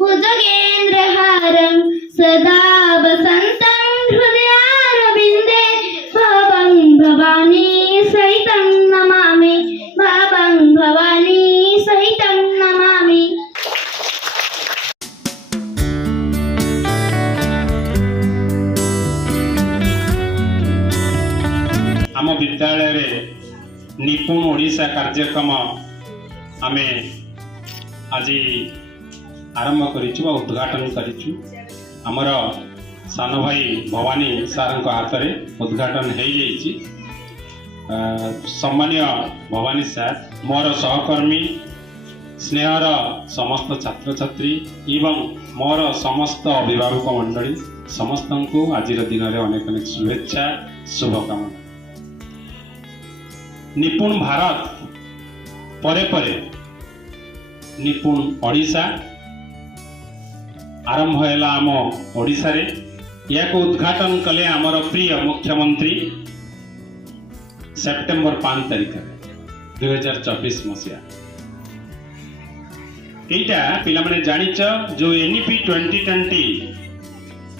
भुजगेन्द्रहारं सदा वसन्तं हृदयारविन्दे भवं भवानी सहितं नमामि भवं भवानी सहितं नमामि। आम विद्यालय रे निपुण ओडिशा कार्यक्रम आमे आज आरंभ करिछु बा उद्घाटन करिछु। हमर सान भाई भवानी सार हाथ में उद्घाटन हो जाइछि। सम्मान्य भवानी सार, मोर सहकर्मी, स्नेहर समस्त छात्र छात्री एवं मोर समस्त अभिभावक मंडली समस्त को आज दिन में अनेक अनेक शुभेच्छा शुभकामना। निपुण भारत परे परे निपुण ओडिशा आरंभ है आम ओडिशा रे। या को उद्घाटन कले आमर प्रिय मुख्यमंत्री सेप्टेम्बर 5 तारिख 2024 मसीहा। एटा पिला माने जानिच जो एनईपी 2020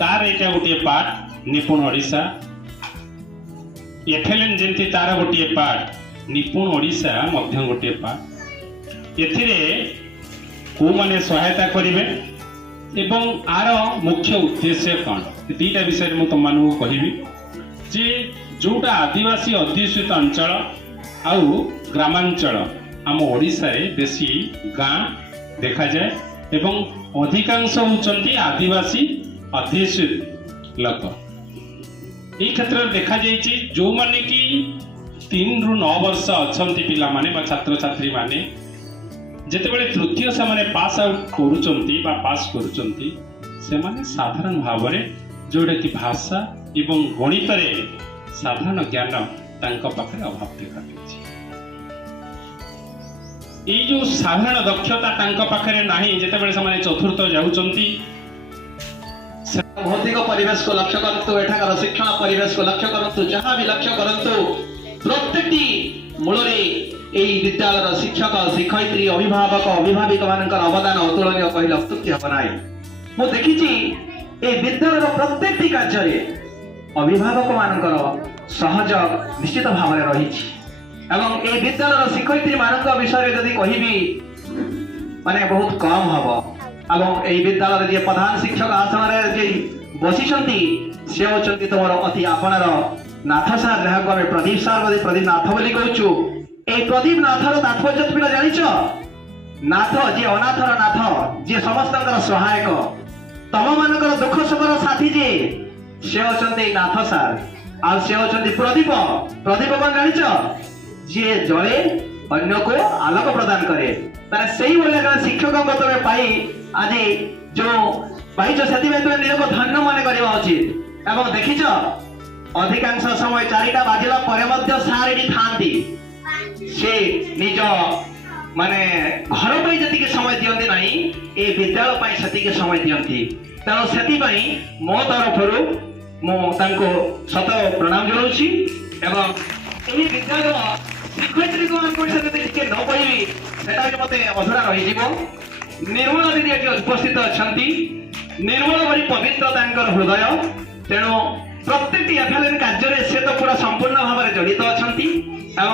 तार एटा गोटे पार्ट निपुण ओडिशा। एफएलएन जेंति तार गोटे पार्ट निपुण ओडिशा मध्य गोटे पार्ट। एथिरे को माने सहायता करिवे एवं आर मुख्य उद्देश्य कौन दीटा विषय में तुम मानू कहबी जे जोटा आदिवासी अध्युषित अंचल आउ ग्रामांचल आम ओडिशा रे बेसी गाँ देखा जाए एवं अधिकांश होचंती आदिवासी अध्युषित लोक। ये क्षेत्र में देखा जाइए जो माने कि 3 ରୁ 9 वर्ष अछंती पिला माने बा छात्र छात्री माने जेतेबेले तृतीय से माने पास आउट करूचंती बा पास करूचंती से माने साधारण भाव में जोड़ा कि भाषा एवं गणित रे साधारण ज्ञान तांको पाखरे अभाव देखा देछि। ए जो साधारण दक्षता तांको पाखरे नाही जेतेबेले से माने चतुर्थ जाउचंती भौतिक परिवेश को लक्ष्य करतु, एठाकर शिक्षण परिवेश को लक्ष्य करतु, जहाँ भी लक्ष्य करतु प्रत्येकटी मूल विद्यालय शिक्षक शिक्षयित्री अभिभावक अभिभाविक मान अवदान अतुलनीय कहले अत्युक्ति हम ना। मुझे देखी विद्यालय प्रत्येक कार्य अभिभावक मान सहयोग निश्चित भाव में रही विद्यालय शिक्षयित्री मान विषय जदि कहबी माने बहुत कम हम। विद्यालय जी प्रधान शिक्षक आसन बसी सी होती तुम अति आपणार नाथ सार जहाँ को प्रदीप सार प्रदीप नाथ बोली कहूँ। प्रदीप नाथर तात्पर्य पिला जानिच नाथ जी अनाथर नाथ जी समस्त सहायक तम मान दुख सुखर साथी जी से होचंती नाथ सार आ से होचंती प्रदीप। प्रदीप कौन जानिच जी जले अन्य को आलोक प्रदान करे से शिक्षक तुम्हें पाई आज जो पाइच से तुम्हें निज को धन्य मन करवा उचित। एवं देखिच अधिकांश समय 4टा बाजिला सार ये था से निज माने घर पर जी समय दिखती ना ये विद्यालय से समय दिखती तेणु से मो तरफ सत प्रणाम जनाऊँगी। एवं विद्यालय शिक्षयित्री को न कहबी से मत अधूरा रही। निर्मला दीदी ये उपस्थित अच्छा निर्मल बड़ी पवित्र हृदय तेणु प्रत्येक एफएलएन कार्य से तो पूरा संपूर्ण भाव में जड़ित अच्छा।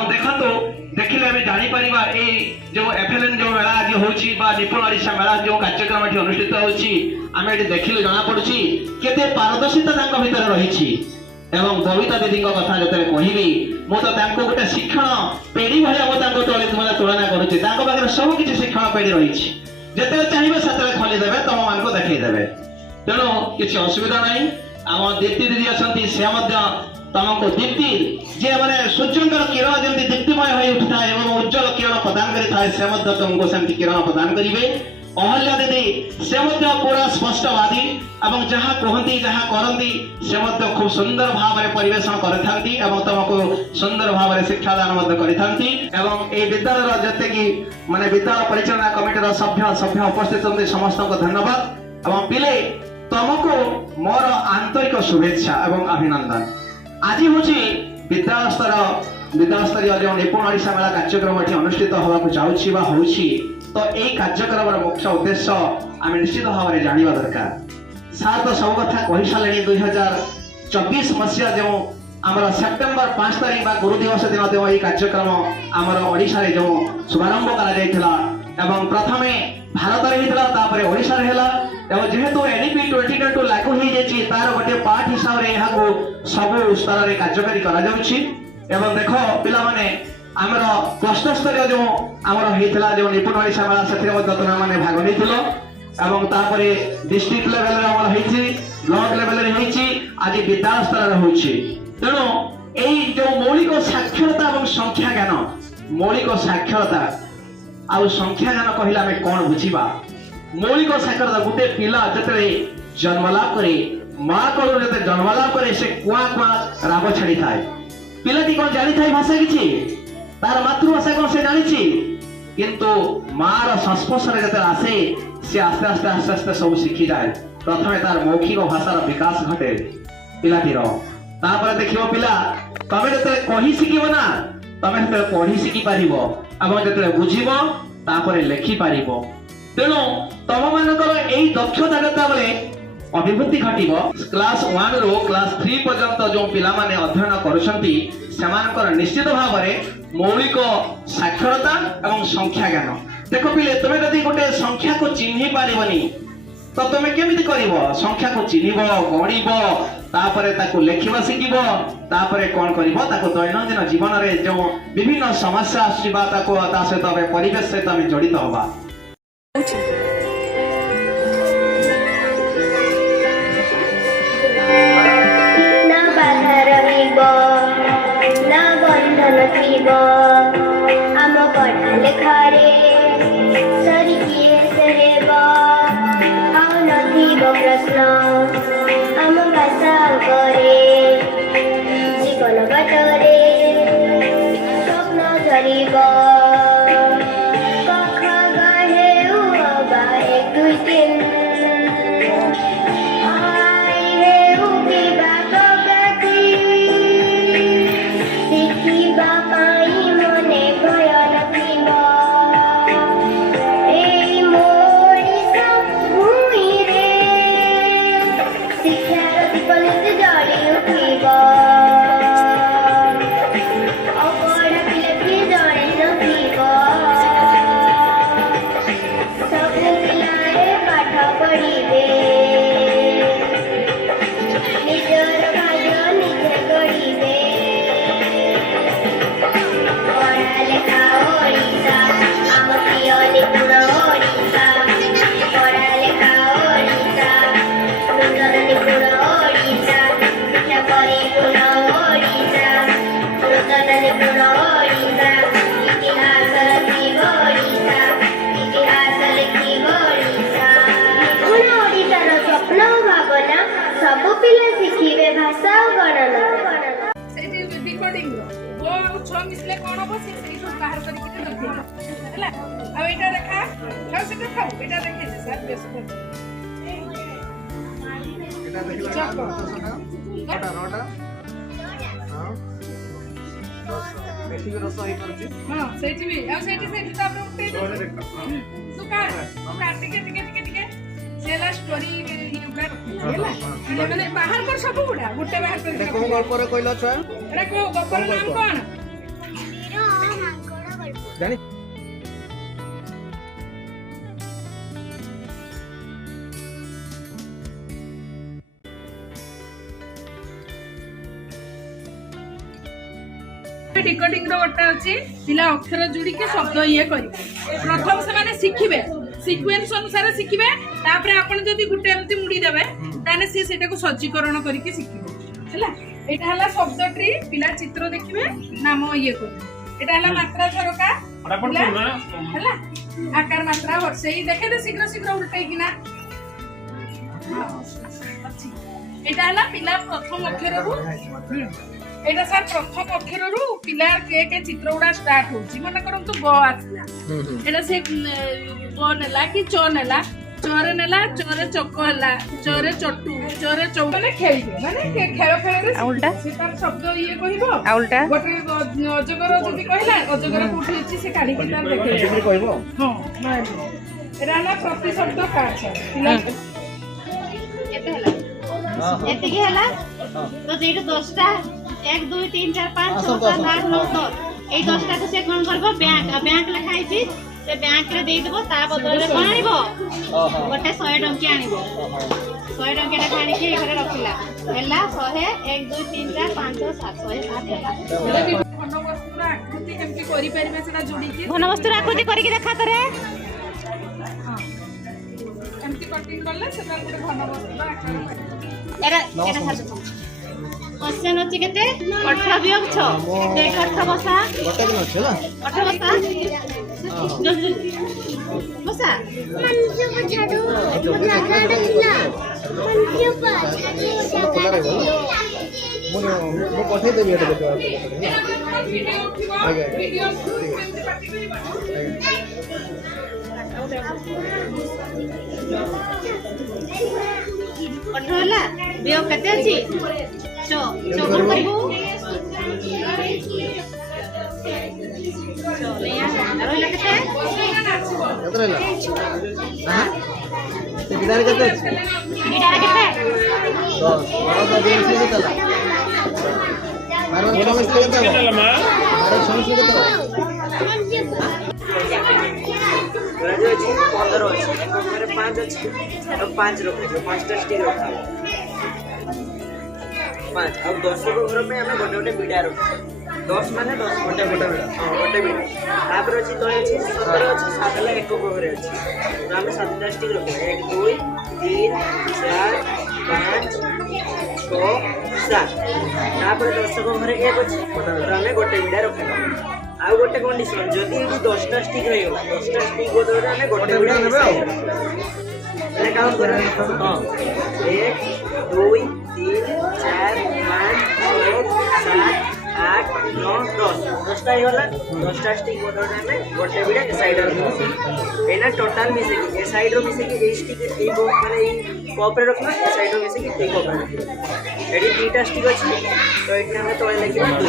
देखो देखिले आम जापर ये जो एफएलएन जो मेला आज होची निपुण ओडिशा मेला जो कार्यक्रम ये अनुष्ठित होची आम ये देखिले जना पड़ी केते पारदर्शिता भीतर रही। एवं बबिता दीदी कथा जो कहबी मुझे गोटे शिक्षण पेढ़ी भाया तुलना करुँचे सब किसी शिक्षण पेढ़ी रही जिते चाहिए से खोलीदे तुम मान को देखईदे तेणु किसी असुविधा ना। आम दीप्ति दीदी अच्छा तुमको दीप्ति जे मैंने सूर्यंकर किरण जमी दीप्तिमय हो उठा है उज्जवल किरण प्रदान करें से तुमको सेमती किरण प्रदान करेंगे। अहल्या दीदी से पूरा स्पष्टवादी एवं जहाँ कहती जहाँ करती से खूब सुंदर भाव में परिवेशन करती तुमको सुंदर भाव में शिक्षादान करती। विद्यालय जिते कि माने विद्यालय परिचालना कमिटर सभ्य सभ्य उपस्थित समस्त को धन्यवाद। पिले तुमको मोर आंतरिक शुभेच्छा एवं अभिनंदन। आज हूँ विद्यालय स्तरीय जो निपुण ओडिशा मेला कार्यक्रम अनुष्ठित होगा जाऊँगी तो यही कार्यक्रम मुख्य उद्देश्य आम निश्चित भाव में जानवा दरकार सार तो सब कथा कही सारे 2024 मसीहा जो आमर सेप्टेम्बर 5 तारीख बा गुरु दिवस दिन जो यही कार्यक्रम आमर ओडिशा रे जो शुभारंभ करा जायथिला एवं प्रथमे भारत रे हितला तापरे ओडिशा रे हला एवं जेहेतु एनईपी 2022 लागू हो जायछि तार गोटे पार्ट हिसाब रे यहां को सब स्तर रे कार्यकारी करा जाउछि एवं देखो पिला माने आमर क्लस्टर स्तरीय जो आमर हेतला जो निपुण ओडिशा मेला सेथिरे मध्ये तुम माने भाग नेथिलो एवं तापरे डिस्ट्रिक्ट लेवल रे आमर हेछि ब्लॉक लेवल रे हेछि आज विद्यालय स्तर रे होछि तेणु एई जो मौलिक साक्षरता और संख्या ज्ञान मौलिक साक्षरता आउ संख्या ज्ञान कहले आमे कोन बुझिबा मौलिक साक्षरता गुटे पिला जतरे जन्मला करे मां को जते जन्मला करे से कुआ कुआ राब छाड़ी थाए पिलाटी कोन जानि थाए भाषा किछि तार मातृभाषा कोन से जानिछि किंतु मार संस्पर्श रे जते आसे से आस्ते आस्ते आस्ते आस्ते सब शिखि जाए प्रथमे तार मौखिक भाषार विकास घटे पिलाटीर तापर देखिबो पिला तमे जते कहि शिखिबो ना तमे जते पढि शिखि पारिबो एवं जते बुझिबो तापर लेखि पारिबो तेणु तम मानकर एई दक्षता जता बेले अभिवृद्धि घटिबो क्लास 1 रो क्लास 3 पर्यंत जो पिला माने अध्ययन करूछंती सेमानकर निश्चित भाव में मौलिक साक्षरता एवं संख्या ज्ञान देखो पिले तमे जदि गोटे संख्या को चिन्हि पारिबनी तो तुम केमिति करिवो संख्या को चिन्हिबो गणिबो तापरे ताको लेखिबा शिखिबो तापरे कोन करिवो ताको दैनंदिन जीवन रे जो विभिन्न समस्या आसीबा ताको ता सहित परिवेश सहित हम जड़ित होबा ना बाधा रहिब ना बंधन थिब आम पढ़ा लेखारे सरिकिए सेहेब आउ नथिब प्रश्न आम भाषा करे जीवन बाटरे स्वप्न झरिब कख गाहे उबा 1 2 3 आई हे उबिबा कगाती शिखिबा पाई मने भय नथिब एई मोरिसा भूमि रे शिक्षार दीपनित जଳି उठिब अपढ़ा पिलाटी जଳି नथिब ସବୁ ପିଲାଏ ପାଠ ପଢ଼ିବେ ନିଜର ଭାଗ୍ୟ ନିଜେ ଗଢ଼ିବେ ପଢ଼ା ଲେଖା ଓଡ଼ିଶା ଆମ ପ୍ରିୟ ନିପୁଣ ଓଡ଼ିଶା ପଢ଼ା ଲେଖା ଓଡ଼ିଶା ନୂତନ ନିପୁଣ ଓଡ଼ିଶା ଶିକ୍ଷା ପରିପୂର୍ଣ୍ଣ ଓଡ଼ିଶା ନୂତନ ନିପୁଣ ଓଡ଼ିଶା ଇତିହାସ ଲେଖିବ ଓଡ଼ିଶା ଇତିହାସ ଲେଖିବ ଓଡ଼ିଶା ନିପୁଣ ଓଡ଼ିଶାର ସ୍ୱପ୍ନ ଓ ଭାବନା ସବୁ ପିଲା ଶିଖିବେ ଭାଷା ଓ ଗଣନା ସେଇଠି ରେକର୍ଡିଂ ଓ ଆଉ ଛଅ ମିଶିଲେ କ'ଣ ହବ ସେ ସେଇଠୁ ବାହାର କରିକି ଦେଖେଇବ ହେଲା ଆଉ ଏଇଟା ଦେଖା ଖାଉ ସେଟା ଖାଉ ଏଇଟା ଦେଖେଇছে ସାର୍ ବେଶ ହଁ ସେଇଠି ବି ଆଉ ସେଇଠି ସେଇଠି ତାପରେ ଉଠେଇ ତୁ କାଟ ଟିକେ ଟିକେ ଟିକେ ଟିକେ ସେଲା ଷ୍ଟୋରି ଗୁଡ଼ା ରଖିଛି ହେଲା ମାନେ ବାହାର କର ସବୁ ଗୁଡ଼ା ଗୋଟେ ବାହାର କରି କୋଉ ଗଳ୍ପରେ କହିଲ ଛୁଆ ଏଟା କୋଉ ଗପର ନାମ କ'ଣ ଜାଣି डिकोडिंग रो गोटे अछि पिला अक्षर जोड़ी के शब्द ये करिवे प्रथम से माने शिखिबे सीक्वेंस अनुसार शिखिबे तापर आपण जदी गुटे एमती मुडी देबे ताने से सेटा को सज्जीकरण करिके शिखिबे हैला एटा हला शब्द ट्री पिला चित्र देखिबे नाम ये करिवे एटा हला मात्रा झरका हैला आकार मात्रा वर्षेई देखे दे शीघ्र शीघ्र उल्टै किना एटा हला पिला प्रथम अक्षर रु एटा सर प्रथम अक्षर रु पिला के चित्र उडा स्टार्ट होची मन करम तो ग आसला एटा से ग नेला कि च नेला च ଚରେ ନେଲା ଚରେ ଚକ ହେଲା ଚରେ ଚଟୁ ଚରେ ଚଉ ମାନେ ଖେଳିବେ ମାନେ ଖେଳ ଖେଳରେ ସେ ତାର ଶବ୍ଦ ଇଏ କହିବ ଗୋଟେ ଅଜଗର ଯଦି କହିଲା ଅଜଗର କୋଉଠି ଅଛି ସେ କାଢିକି ତାର ଦେଖେଇବ କହିବ ହଁ ଏରା ହେଲା ପ୍ରତି ଶବ୍ଦ କାଢ ଏତିକି ହେଲା ତ ସେଇଠୁ 10ଟା 1 2 3 4 5 6 7 8 9 10 এই 10টাକୁ ସେ କଣ କରିବ ବ୍ୟାଙ୍କ ଲେଖା ହେଇଛି ସେ ବ୍ୟାଙ୍କରେ ଦେଇଦେବ ତା ବଦଳରେ କଣ ଆଣିବ ଗୋଟେ 100 ଟଙ୍କିଆ ଆଣିବ 100 ଟଙ୍କିଆଟା ଆଣିକି ଏ ଘରେ ରଖିଲା ହେଲା 100 1 2 3 4 5 6 7 107 ହେଲା ଘନବସ୍ତୁର ଆକୃତି କେମିତି କରିପାରିବେ ସେଟା ଯୋଡ଼ିକି ଘନବସ୍ତୁର ଆକୃତି କରିକି ଦେଖା ତରେ ଏମିତି କଟିଂ କଲେ ସେଟା ଗୋଟେ ଘନବସ୍ତୁର ଆକାର ଏରା क्वेश्चन अछि केते 18 वियोग 6 देख 18 बसा ଗୋଟେ ଦିନ ଅଛି ହେଲା 18 बसा बसा मंजू को छाडू जागाडा हिला मंजू को छाडू ମୁଁ ପଠେଇ ଦେବି ଏଟା ଦେଖିବା ଭିଡିଓ ଉଠିବ ଆଜ୍ଞା। ଭିଡିଓ କେମିତି ପାଟି କରିବା अठला वियोग केते अछि चो चो कोन करिवो चो लेया रहला केते କେତେ ରହିଲା ହଁ ସେ ବିଦାରେ କେତେ ଅଛି ବିଡାରେ କେତେ 10 ବଡ଼ ତ ଦିନ ସେ କେତେ ହେଲା ମାରwan କମିସ୍ କେତେ ହେଲା ମା ମାରwan କମିସ୍ କେତେ ହେଲା जो अच्छी 15 अच्छी एक मेरे 5 अच्छी और 5 रखे 5टा स्टिक रखा 5 अब 10 को घर में हमें गोटे गोटे बीड़ा रखे 10 माने 10 गोटे गोटे बीड़ा हां गोटे बीड़ा तापर अच्छी तळे अच्छी 17 अच्छी 7 ला एक को घरे अच्छी तो हमें 7टा स्टिक रखे 1 2 3 4 5 6 7 तापर 10 को घरे एक अच्छी तो हमें गोटे बीड़ा रखे आउ गोटे कंडीशन जदि एठी 10टा स्टिक रहियो 10टा स्टिक बदले हमें गोटे बीड़ा नेबे एने काउंट कर हां 1 2 3 4 5 6 7 8 9 10 10टा होला 10टा स्टिक बदले हमें गोटे बीड़ा ए साइड रखो एना टोटल मिसे की ए साइड रो मिसे की ए स्टिक ए बो माने ए कप रे रखना ए साइड रो मिसे की ए कप रे एडी तीटा स्टिक अछि तो एठी हमें तळे लेखिबा 2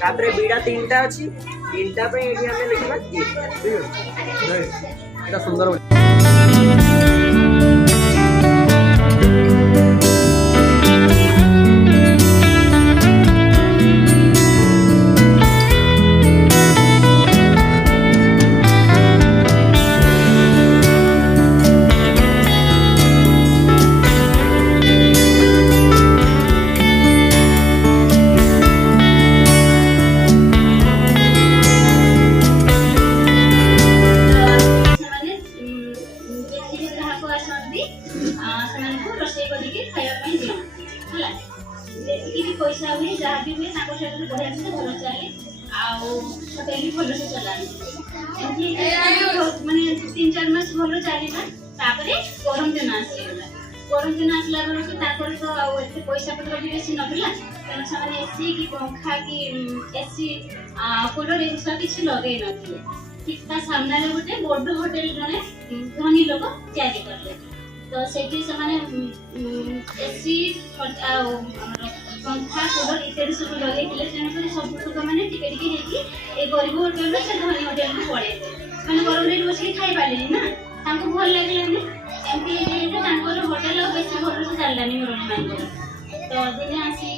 तापरे बीड़ा 3टा अछि 3टा पे एठी हमें लिखबा 3 এটা সুন্দর पैसा हुए जहाँ भी हुए बढ़िया से भल चले होटेल भी भल से चला माने 3-4 मास भल चलला गरम दिन आसीगला गरम दिन आसला तो एते पैसा पत्र भी बेसी नथिला तेणु से एसी कि पंखा कि एसी कूलर ये सब किसी लगे नथिले ठीक ता सामने गोटे बड़ होटेल जने धनी लोक तैयारी करले तो सेठी से माने एसी पंखा कूलर इत्यादि सब लगे तेणुक सब लोक मैंने टिके टिके हेकी ए गरीब होटेल से धनी होटेल को पड़े मैंने गरम रे बस खाई पारे ना तांको भल लागलानी एमती जे तांको होटेल बेसी भल से चललानी मोर मान तो दिने आसी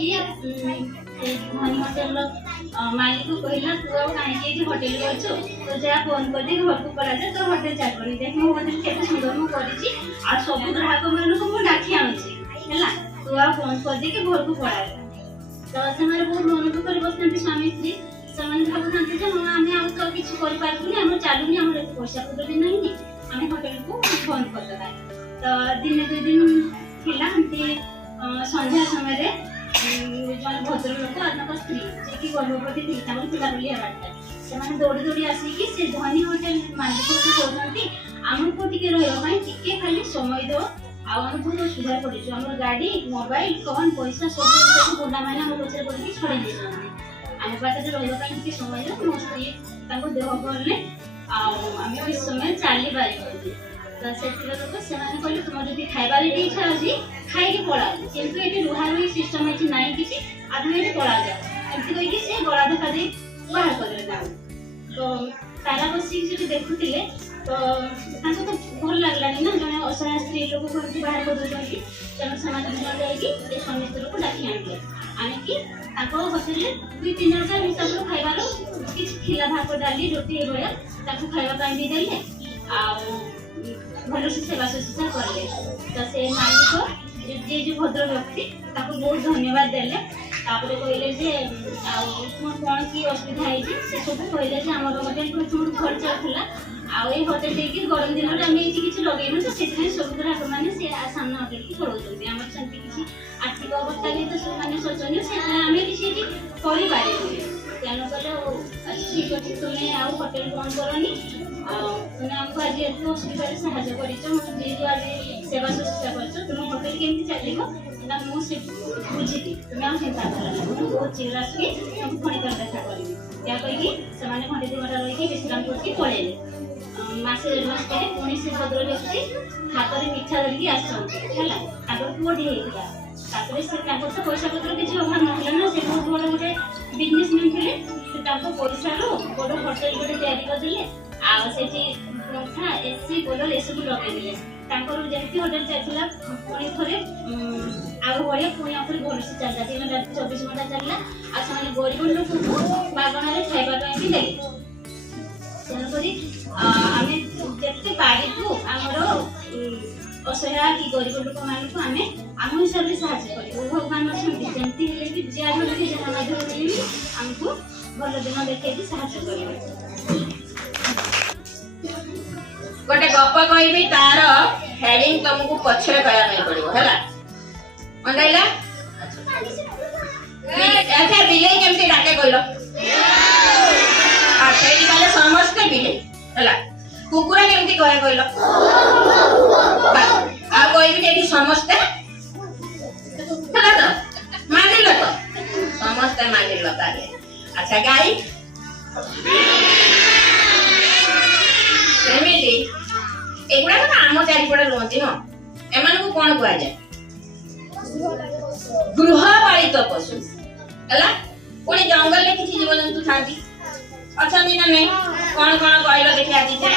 धनी होटेल मालिक को कहला तू अब कहीं होटेल करछु तो जा फोन कर दे घर को पड़ा जा तो होटेल जा करी देख मो होटेल केते सुंदर मो करिछि आ सब ग्राहक मन को मो डाकी आउछि हैला तू अब फोन कर दे के घर को पड़ा तो ସେମାନେ ବହୁତ ମନ ଦୁଃଖ କରି ବସିଥାନ୍ତି ସ୍ୱାମୀ ସ୍ତ୍ରୀ ସେମାନେ ଭାବୁଥାନ୍ତି ଯେ ହଁ ଆମେ ଆଉ ତ କିଛି କରିପାରିବୁନି ଆମର ଚାଲୁନି ଆମର ଏତେ ପଇସା ପତ୍ର ବି ନାହିଁ ଆମେ ହୋଟେଲକୁ ବନ୍ଦ କରିଦେବା ତ ଦିନେ ଦୁଇ ଦିନ ଥିଲା ଏମିତି ସନ୍ଧ୍ୟା ସମୟରେ ଜଣେ ଭଦ୍ରଲୋକ ଆଉ ତାଙ୍କ ସ୍ତ୍ରୀ ଯିଏକି ଗର୍ଭବତୀ ଥିଲେ ତାଙ୍କର ପିଲାପିଲି ହେବାଟା ସେମାନେ ଦୌଡ଼ି ଦୌଡ଼ି ଆସିକି ସେ ଧନୀ ହୋଟେଲ ମାଲିକକୁ କହୁଛନ୍ତି ଆମକୁ ଟିକେ ରହିବା ପାଇଁ ଟିକେ ଖାଲି ସମୟ ଦିଅ ଆଉ ଆମେ ବହୁତ ଅସୁବିଧା ପଡ଼ିଛୁ ଆମର ଗାଡ଼ି ମୋବାଇଲ ଫୋନ୍ ପଇସା ସବୁ ଗୁଣ୍ଡା ମାନେ ଆମ ପଛରେ ପଡ଼ିକି ଛଡ଼େଇ ଦେଇଛନ୍ତି ଆମ ପାଖରେ ରହିବା ପାଇଁ ଟିକେ ସମୟ ଦିଅ ମୋ ସ୍ତ୍ରୀ ତାଙ୍କ ଦେହ ଭଲ ନାହିଁ ଆଉ ଆମେ କିଛି ସମୟ ଚାଲିପାରିବୁ ତ ତ ସେଥିରେ ସେମାନେ କହିଲେ ତୁମର ଯଦି ଖାଇବାର ଏଠି ଇଚ୍ଛା ଅଛି ଖାଇକି ପଳାଅ, କିନ୍ତୁ ଏଠି ରୁହାରୁହି ସିଷ୍ଟମ ଏଠି ନାହିଁ କିଛି, ଆଦମ ଏଠି ପଳାଯାଅ ଏମିତି କହିକି ସେ ଗଳା ଧକ୍କା ଦେଇ ବାହାର କରିଦେଲେ ତାଙ୍କୁ। ତ ତାରା ବସିକି ସେଠି ଦେଖୁଥିଲେ, ତ ତାଙ୍କୁ ତ ଭଲ ଲାଗିଲାନି ନା, ଜଣେ ଅସହାୟ ସ୍ତ୍ରୀ ଲୋକକୁ ଏମିତି ବାହାର କରିଦେଉଛନ୍ତି। ତେଣୁ ସେମାନେ ଦିନ ଯାଇକି ଏ ସ୍ୱାମୀ ସ୍ତ୍ରୀକୁ ଡାକି ଆଣିଲେ, ଆଣିକି ତାଙ୍କ ହୋଟେଲରେ 2-3 ଜଣ ହିସାବରୁ ଖାଇବାର କିଛି ଥିଲା, ଭାତ ଡାଲି ରୁଟି ଏଇଭଳିଆ ତାକୁ ଖାଇବା ପାଇଁ ବି ଦେଲେ, ଆଉ ଭଲସେ ସେବା ଶୁଶ୍ରୂଷା କଲେ। ତ ସେ ମାଲିକ ଯିଏ ଯୋଉ ଭଦ୍ର ବ୍ୟକ୍ତି ତାକୁ ବହୁତ ଧନ୍ୟବାଦ ଦେଲେ। ତାପରେ କହିଲେ ଯେ ଆଉ ତୁମର କ'ଣ କି ଅସୁବିଧା ହେଇଛି, ସେ ସବୁ କହିଲେ ଯେ ଆମର ହୋଟେଲ ପ୍ରଥମରୁ ଭଲ ଚାଲୁଥିଲା, ଆଉ ଏଇ ହୋଟେଲ ଦେଇକି ଗରମ ଦିନରେ ଆମେ ଏଠି କିଛି ଲଗେଇନୁ, ତ ସେଥିପାଇଁ ସବୁ ଗ୍ରାହକମାନେ ସେ ସାମ୍ନା ହୋଟେଲକୁ ପଳାଉଛନ୍ତି। ଆମର ସେମିତି କିଛି ଆର୍ଥିକ ଅବସ୍ଥା ବି ତ ସେମାନେ ଶୋଚନୀୟ, ସେଥିପାଇଁ ଆମେ କିଛି ଏଠି କରିପାରିବୁନି। ତେଣୁ କଲେ ଠିକ୍ ଅଛି, ତୁମେ ଆଉ ହୋଟେଲ ବନ୍ଦ କରନି, ଆଉ ତୁମେ ଆମକୁ ଆଜି ଏତେ ଅସୁବିଧାରେ ସାହାଯ୍ୟ କରିଛ, ଯେହେତୁ ଆଜି ସେବା ଶୁଶ୍ରୂଷା କରିଛ, ତୁମ ହୋଟେଲ କେମିତି ଚାଲିବ ନା ମୁଁ ସେ ବୁଝିବି, ତୁମେ ଆଉ ଚିନ୍ତା କରନି, ମୁଁ ବହୁତ ଶୀଘ୍ର ଆସିକି ତୁମକୁ ପୁଣି ଥରେ ଦେଖା କରିବି। ଏହା କହିକି ସେମାନେ ଘଣ୍ଟେ 2 ଘଣ୍ଟା ରହିକି ବିଶ୍ରାମ କରିକି ପଳେଇଲେ। ମାସେ 1.5 ମାସ ପରେ ପୁଣି ସେ ଭଦ୍ର ବ୍ୟକ୍ତି ହାତରେ ମିଠା ଧରିକି ଆସିଛନ୍ତି ହେଲା, ତାଙ୍କର ପୁଅଟି ହେଇଥିଲା। ତାପରେ ସେ ତାଙ୍କର ତ ପଇସା ପତ୍ର କିଛି ଅଭାବ ନଥିଲା ନା, ସେ ବହୁତ ବଡ଼ ଗୋଟେ ବିଜନେସମ୍ୟାନ୍ ଥିଲେ। ସେ ତାଙ୍କ ପଇସାରୁ ବଡ଼ ହୋଟେଲ ଗୋଟେ ତିଆରି କରିଦେଲେ, ଆଉ ସେଠି ପଙ୍ଖା ଏସି ବୋଲର ଏସବୁ ଲଗେଇଦେଲେ। ତାଙ୍କର ଯେମିତି ହୋଟେଲ ଚାଲିଥିଲା ପୁଣି ଥରେ ଆଉ ଭଳିଆ ପୁଣି ଆଉଥରେ ଭଲସେ ଚାଲିଲା, ଦିନ ରାତି 24 ଘଣ୍ଟା ଚାଲିଲା। ଆଉ ସେମାନେ ଗରିବ ଲୋକଙ୍କୁ ମାଗଣାରେ ଖାଇବା ପାଇଁ ବି ଦେଲେ। ତେଣୁକରି ଆମେ ଯେତେ ପାରିବୁ ଆମର ଅସହାୟ କି ଗରିବ ଲୋକମାନଙ୍କୁ ଆମେ ଆମ ହିସାବରେ ସାହାଯ୍ୟ କରିବୁ। ଭଗବାନ ଅଛନ୍ତି, ଯେମିତି ହେଲେ ବି ଯାହା ବି ଯାହା ମାଧ୍ୟମରେ ବି ଆମକୁ ଭଲ ଦିନ ଦେଖେଇକି ସାହାଯ୍ୟ କରିବେ। ଗୋଟେ ଗପ କହିବି, ତାର ହେଡିଂ ତମକୁ ପଛରେ କହିବା ପାଇଁ ପଡିବ ହେଲା। ମନେ ରହିଲା? ଆଚ୍ଛା, ବିଲେଇ କେମିତି ଡାକେ କହିଲ? ସେଇଠି କହିଲେ ସମସ୍ତେ ବିଲେଇ ହେଲା। କୁକୁର କେମିତି କହେ କହିଲ? ଆଉ କହିବି ଏଠି ସମସ୍ତେ ହେଲା ତ, ମାନିଲ ତ, ସମସ୍ତେ ମାନିଲ ତାହେଲେ। ଆଚ୍ଛା, ଗାଈ ସେମିତି ଏଗୁଡାକ ତ ଆମ ଚାରିପଟେ ରୁହନ୍ତି ନୁହଁ, ଏମାନଙ୍କୁ କଣ କୁହାଯାଏ? ଗୃହପାଳିତ ପଶୁ ହେଲା। ପୁଣି ଜଙ୍ଗଲରେ କିଛି ଜୀବଜନ୍ତୁ ଥାନ୍ତି, ଅଛନ୍ତି ନା ନାଇଁ? କଣ କଣ କହିଲ ଦେଖିବା ଦିଟା?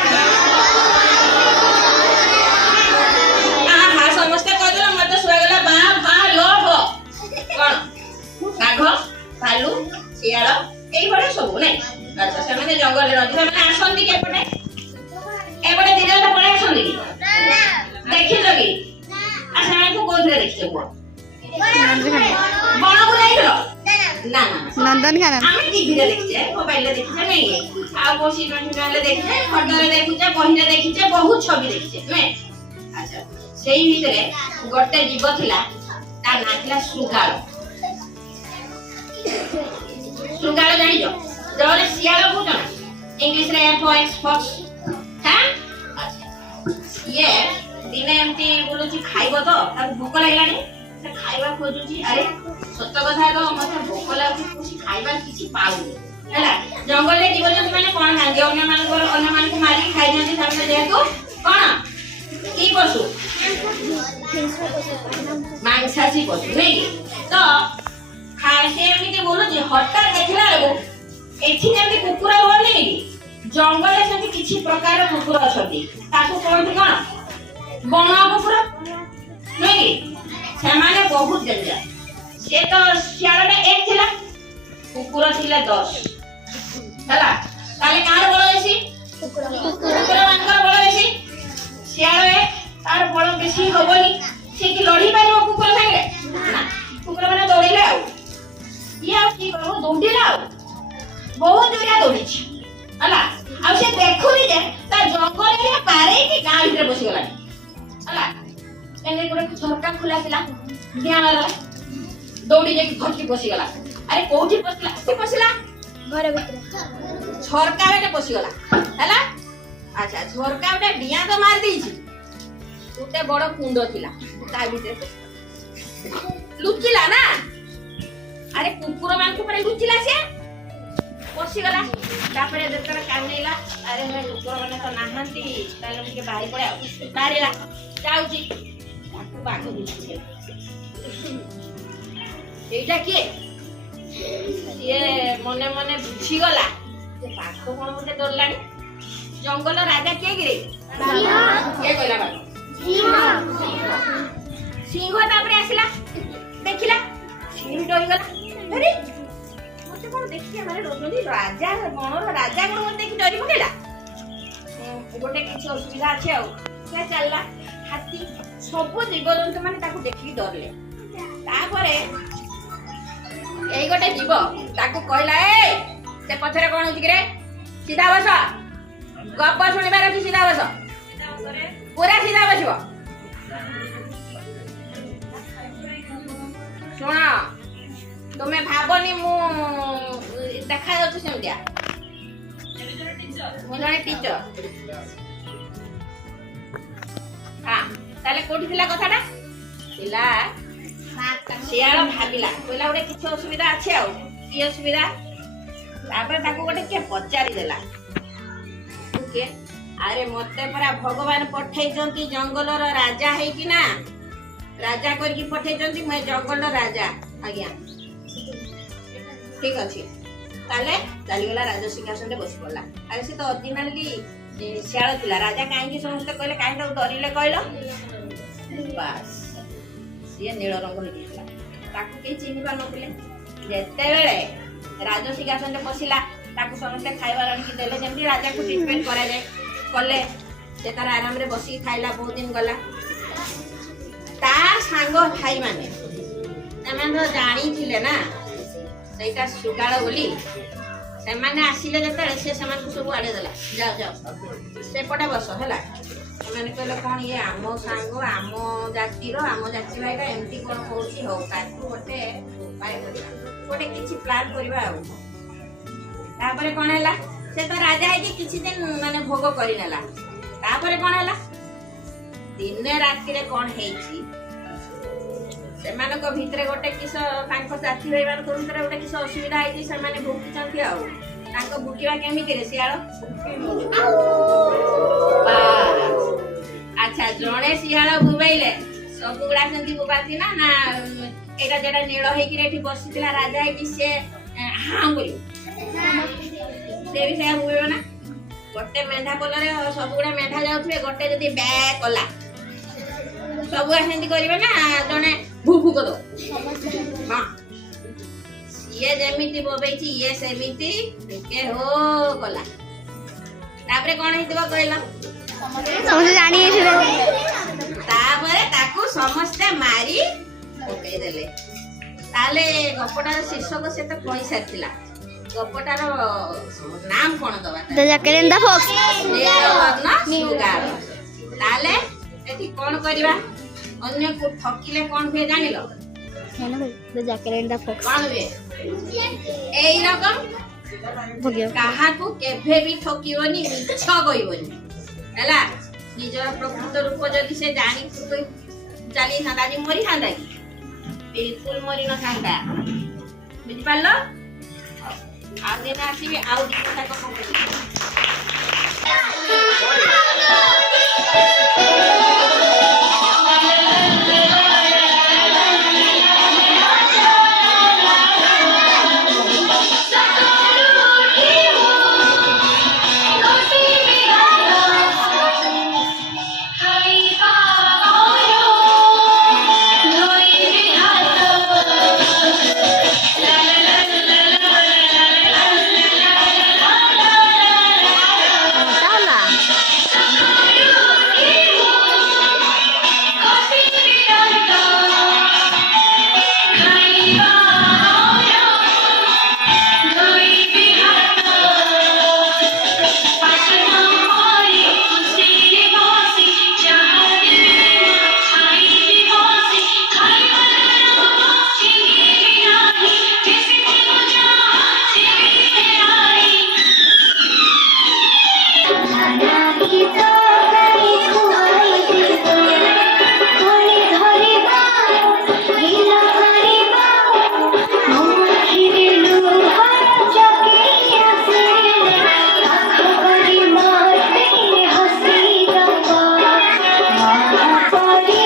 ଆହା, ସମସ୍ତେ କହିଦେଲ, ମତେ ଶୁଆଗଲା ବା ଭା ଲ ଭ। କଣ? ବାଘ, ଭାଲୁ, ଶିଆଳ ଏଇଭଳିଆ ସବୁ ନାଇଁ? ଆଚ୍ଛା, ସେମାନେ ଜଙ୍ଗଲରେ ରହନ୍ତି, ସେମାନେ ଆସନ୍ତି କେପଟେ? ଏପଟେ ଦିନ ପଳେଇ ଆସନ୍ତି କି? ଦେଖିଛ କି? ଆଉ ସେମାନଙ୍କୁ କୋଉଥିରେ ଦେଖିଛ କୁହ? ବଣକୁ ଯାଇଥିଲ? ନା ନା, ନନ୍ଦନକାନନ ଆମେ ଟିଭିରେ ଦେଖିଛେ, ମୋବାଇଲରେ ଦେଖିଛେ ନାଇଁ, ଆଉ କୋଉ ସିନେମାରେ ଦେଖିଛେ, ଫଟୋରେ ଦେଖିଛେ, ବହିରେ ଦେଖିଛେ, ବହୁତ ଛବି ଦେଖିଛେ ନାଇଁ। ଆଚ୍ଛା, ସେଇ ଭିତରେ ଗୋଟେ ଜୀବ ଥିଲା, ତା ନାଁ ଥିଲା ଶୃଗାଳ। ଶୃଗାଳ ଜାଣିଛ? ଯୋଉମାନେ ଶିଆଳ କହୁଛ ନା, ଇଂଲିଶରେ ଫକ୍ସ। ଇଏ ଦିନେ ଏମିତି ବୁଲୁଛି, ଖାଇବ ତ, ତାକୁ ଭୋକ ଲାଗିଲାଣି, ସେ ଖାଇବା ଖୋଜୁଛି। ଆରେ ସତ କଥା ତ, ମତେ ଭୋକ ଲାଗୁଛି, ଖାଇବାର କିଛି ପାଉନି ହେଲା। ଜଙ୍ଗଲରେ ଜୀବଜନ୍ତୁ ମାନେ କଣ ଖାଆନ୍ତି? ଅନ୍ୟମାନଙ୍କୁ ମାରିକି ଖାଇଦିଅନ୍ତି। ସେମାନେ ଯେହେତୁ କଣ କି ପଶୁ? ମାଂସାଶୀ ପଶୁ ନାଇଁ କି? ତ ସେ ଏମିତି ବୁଲୁଛି, ହଠାତ୍ ଦେଖିଲା ବେଳକୁ ଏଠି ଯେମିତି କୁକୁର ରୁହନ୍ତିନି କି, ଜଙ୍ଗଲରେ ସେମିତି କିଛି ପ୍ରକାର କୁକୁର ଅଛନ୍ତି। ତାକୁ କହନ୍ତି କଣ? ବଣ କୁକୁର ନୁହେଁ କି? ସେମାନେ ବହୁତ ଡେଞ୍ଜର। ସେ ତ ଶିଆଳଟା 1 ଥିଲା, କୁକୁର ଥିଲେ 10 ହେଲା। ତାହେଲେ କାହାର ବଳ ବେଶୀ? କୁକୁର ମାନଙ୍କର ବଳ ବେଶୀ। ଶିଆଳ ତାର ବଳ ବେଶୀ ହବନି, ସେ କି ଲଢି ପାରିବ କୁକୁର ସାଙ୍ଗରେ? ନା, କୁକୁର ମାନେ ଦୌଡ଼ିଲେ, ଆଉ ଇଏ ଆଉ କି କରିବ? ଦୌଡ଼ିଲା, ଆଉ ବହୁତ ଦୂରିଆ ଦୌଡ଼ିଛି ହେଲା। ଆଉ ସେ ଦେଖୁନି ଯେ ତା ଜଙ୍ଗଲରେ ପାରେଇକି ଗାଁ ଭିତରେ ପଶିଗଲାଣି ହେଲା। ଏମିତି ଗୋଟେ ଝରକା ଖୋଲା ଥିଲା, ଧ୍ୟାନ ଦେଲା, ଦୌଡ଼ି ଯାଇକି ଘରଟି ପଶିଗଲା। ଆରେ କୋଉଠି ପଶିଲା? ସେ ପଶିଲା ଘର ଭିତରେ, ଝରକା ବାଟେ ପଶିଗଲା ହେଲା। ଆଚ୍ଛା, ଝରକା ଗୋଟେ ଡିଆଁ ତ ମାରି ଦେଇଛି, ଗୋଟେ ବଡ କୁଣ୍ଡ ଥିଲା ତା ଭିତରେ ଲୁଚିଲା ନା। ଆରେ କୁକୁର ମାନଙ୍କୁ ପରେ ଲୁଚିଲା, ସେ ପଶିଗଲା ତାପରେ ଯେତେବେଳେ କାନେଇଲା ଆରେ ମୋ କୁକୁର ମାନେ ତ ନାହାନ୍ତି ତାହେଲେ ମୁଁ ଟିକେ ବାହାରି ପଳେଇ ବାହାରିଲା ଯାଉଛି ତାକୁ ବାଘ ବୁଝିଥିଲା ଏଇଟା କିଏ ସିଏ ମନେ ମନେ ବୁଝିଗଲା ଯେ ବାଘ କଣ ଗୋଟେ ଡରିଲାଣି ଜଙ୍ଗଲ ରାଜା କିଏ କିରେ କିଏ କହିଲା ବାଘ ସିଂହ ତାପରେ ଆସିଲା ଦେଖିଲା ସିଏ ବି ଡରିଗଲା ଆରେ ମତେ କଣ ଦେଖିବା ମାନେ ଡରୁଛନ୍ତି ରାଜା ବଣର ରାଜା କଣ ମତେ ଦେଖି ଡରି ପକେଇଲା ଗୋଟେ କିଛି ଅସୁବିଧା ଅଛି ଆଉ ସେ ଚାଲିଲା ହାତୀ ସବୁ ଜୀବଜନ୍ତୁ ମାନେ ତାକୁ ଦେଖିକି ଡରିଲେ ତାପରେ ଏଇ ଗୋଟେ ଜୀବ ତାକୁ କହିଲା ଏ ସେ ପଛରେ କଣ ହଉଛି କିରେ ସିଧା ବସ ଗପ ଶୁଣିବାର ଅଛି ସିଧା ବସ ପୁରା ସିଧା ବସିବ ଶୁଣ ତୁମେ ଭାବନି ମୁଁ ଦେଖାଯାଉଛି ସେମିତିଆ ମୁଁ ଜଣେ ଟିଚର ହଁ ତାହେଲେ କୋଉଠି ଥିଲା କଥାଟା ଥିଲା ଶିଆଳ ଭାବିଲା କହିଲା ଗୋଟେ କିଛି ଅସୁବିଧା ଅଛି ଆଉ କି ଅସୁବିଧା ତାପରେ ତାକୁ ଗୋଟେ କିଏ ପଚାରିଦେଲା କିଏ ଆରେ ମତେ ପରା ଭଗବାନ ପଠେଇଛନ୍ତି ଜଙ୍ଗଲର ରାଜା ହେଇକି ନା ରାଜା କରିକି ପଠେଇଛନ୍ତି ମୁଁ ଜଙ୍ଗଲର ରାଜା ଆଜ୍ଞା ଠିକ ଅଛି ତାହେଲେ ଚାଲିଗଲା ରାଜ ସିଂହାସନରେ ବସି ପଡିଲା ଆରେ ସେ ତ ଅରିଜିନାଲି ଶିଆଳ ଥିଲା ରାଜା କାହିଁକି ସମସ୍ତେ କହିଲେ କାହିଁକି ତାକୁ ଡରିଲେ କହିଲ ବାସ୍ ସିଏ ନୀଳ ରଙ୍ଗ ହେଇଯାଇଥିଲା ତାକୁ କେହି ଚିହ୍ନି ପାରୁନଥିଲେ ଯେତେବେଳେ ରାଜ ସିଂହାସନରେ ବସିଲା ତାକୁ ସମସ୍ତେ ଖାଇବା ଆଣିକି ଦେଲେ ଯେମିତି ରାଜାକୁ ଟ୍ରିଟମେଣ୍ଟ କରାଯାଏ କଲେ ସେ ତାର ଆରାମରେ ବସିକି ଖାଇଲା ବହୁତ ଦିନ ଗଲା ତା ସାଙ୍ଗ ଭାଇ ମାନେ ସେମାନେ ତ ଜାଣିଥିଲେ ନା ସେଇଟା ଶୃଗାଳ ବୋଲି ସେମାନେ ଆସିଲେ ଯେତେବେଳେ ସେ ସେମାନଙ୍କୁ ସବୁ ଆଡ଼େଇ ଦେଲା ଯାଅ ଯାଅ ସେପଟେ ବସ ହେଲା ସେମାନେ କହିଲେ କଣ ଇଏ ଆମ ସାଙ୍ଗ ଆମ ଜାତିର ଆମ ଜାତି ଭାଇଟା ଏମିତି କଣ କହୁଛି ହଉ ତାକୁ ଗୋଟେ ଉପାୟ କରିବା ଗୋଟେ କିଛି ପ୍ଲାନ୍ କରିବା ଆଉ ତାପରେ କଣ ହେଲା ସେ ତ ରାଜା ହେଇକି କିଛି ଦିନ ମାନେ ଭୋଗ କରିନେଲା ତାପରେ କଣ ହେଲା ଦିନେ ରାତିରେ କଣ ହେଇଛି ସେମାନଙ୍କ ଭିତରେ ଗୋଟେ କିସ ତାଙ୍କ ଜାତି ଭାଇମାନଙ୍କ ଭିତରେ ଗୋଟେ କିସ ଅସୁବିଧା ହେଇଛି ସେମାନେ ଭୁକିଛନ୍ତି ଆଉ ତାଙ୍କ ଭୁକିବା କେମିତିରେ ଶିଆଳ ଆଚ୍ଛା ଜଣେ ଶିଆଳ ଭୁବାଇଲେ ସବୁଗୁଡା ସେମିତି ଭୁବାନ୍ତି ନା ନା ଏଇଟା ଯେଟା ନୀଳ ହେଇକି ଏଠି ବସିଥିଲା ରାଜା ହେଇକି ସେ ହାଁ କରିବ ସେ ବି ସେୟା ଭୁବେଇବ ନା ଗୋଟେ ମେଣ୍ଢା ପୋଲରେ ସବୁଗୁଡା ମେଣ୍ଢା ଯାଉଥିବେ ଗୋଟେ ଯଦି ବ୍ୟା କଲା ସବୁ ସେମିତି କରିବେ ନା ଜଣେ ଭୁ ଭୁ କରିବ ହଁ ସିଏ ଯେମିତି ବୋବେଇଛି ଇଏ ସେମିତି ଟିକେ ହୋ କଲା ତାପରେ କଣ ହେଇଥିବ କହିଲ ସମସ୍ତେ ଜାଣି ଯାଇଥିଲେ ତାପରେ ତାକୁ ସମସ୍ତେ ମାରି ପକେଇଦେଲେ ତାହେଲେ ଗପଟାର ଶୀର୍ଷକ ସେ ତ କହିସାରିଥିଲା ଗପଟାର ନାମ କଣ ଦବା The Jackal and the Fox ତାହେଲେ ଏଠି କଣ କରିବା ଅନ୍ୟକୁ ଠକିଲେ କଣ ହୁଏ ଜାଣିଲ The Jackal and the Fox କଣ ହୁଏ এইরকম କାହାକୁ କେବେ ବି ଠକିବନି ମିଛ କହିବନି ହେଲା ନିଜର ପ୍ରକୃତ ରୂପ ଯଦି ସେ ଜାଣି ଚାଲିଥାନ୍ତା ଆଜି ମରିଥାନ୍ତା କି ବିଲକୁଲ ମରି ନଥାନ୍ତା ବୁଝିପାରିଲ ଆଉ ଦିନ ଆସିବି ଆଉ ଦି କଥା କହିବି ପରି